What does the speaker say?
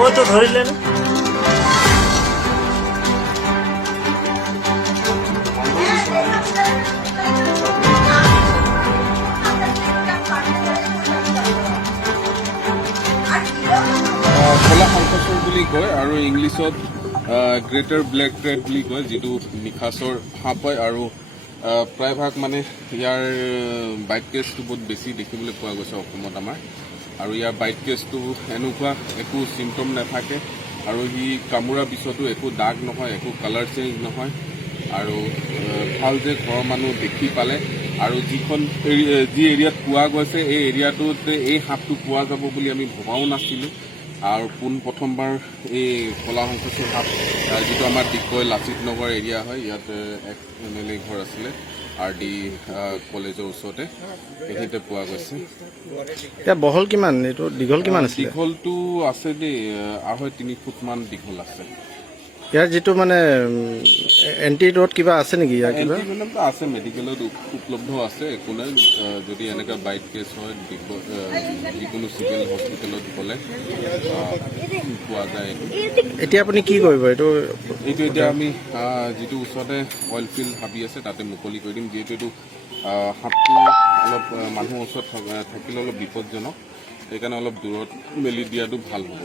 वो तो धरी लेना কলা শংকচৰ বুলি কয় আৰু ইংলিছত গ্ৰেটাৰ ব্লেক ৰেড বুলি কয়, যিটো নিশাচৰ সাপ হয়। আৰু প্ৰায়ভাগ মানে ইয়াৰ বাইট কেছটো বহুত বেছি দেখিবলৈ পোৱা গৈছে অসমত আমাৰ। আৰু ইয়াৰ বাইট কেছটো এনেকুৱা একো চিমটম নাথাকে, আৰু সি কামোৰাৰ পিছতো একো দাগ নহয়, একো কালাৰ চেঞ্জ নহয়। আৰু ভাল যে ঘৰৰ মানুহ দেখি পালে, আৰু যি এৰিয়াত পোৱা গৈছে এই এৰিয়াটোতে এই সাপটো পোৱা যাব বুলি আমি ভবাও নাছিলোঁ। আৰু প্ৰথমবাৰ এই কলা শংকচৰ সাপ, যিটো আমাৰ ডিগবৈ লাচিত নগৰ এৰিয়া হয়, ইয়াত এক MLA ঘৰ আছিলে RD কলেজৰ ওচৰতে, এইখিনিতে পোৱা গৈছে। এতিয়া বহল কিমান, এইটো দীঘল কিমান আছে? দীঘলটো আছে দেই, 2.5-3 ফুটমান দীঘল আছে। ইয়াৰ যিটো মানে এণ্টিড'ট কিবা আছে নেকি? ইয়াৰ কিবা এণ্টিভেনমটো আছে, মেডিকেলত উপলব্ধ আছে, একো নাই। যদি এনেকুৱা বাইট কেছ হয় যিকোনো চিভিল হস্পিটেলত গ'লে পোৱা যায়। এতিয়া আপুনি কি কৰিব এইটো? এতিয়া আমি যিটো ওচৰতে অইল ফিল্ড হাবি আছে তাতে মুকলি কৰি দিম, যিহেতু এইটো সাপটো অলপ মানুহৰ ওচৰত থাকিলে অলপ বিপদজনক, সেইকাৰণে অলপ দূৰত মেলি দিয়াটো ভাল হ'ব।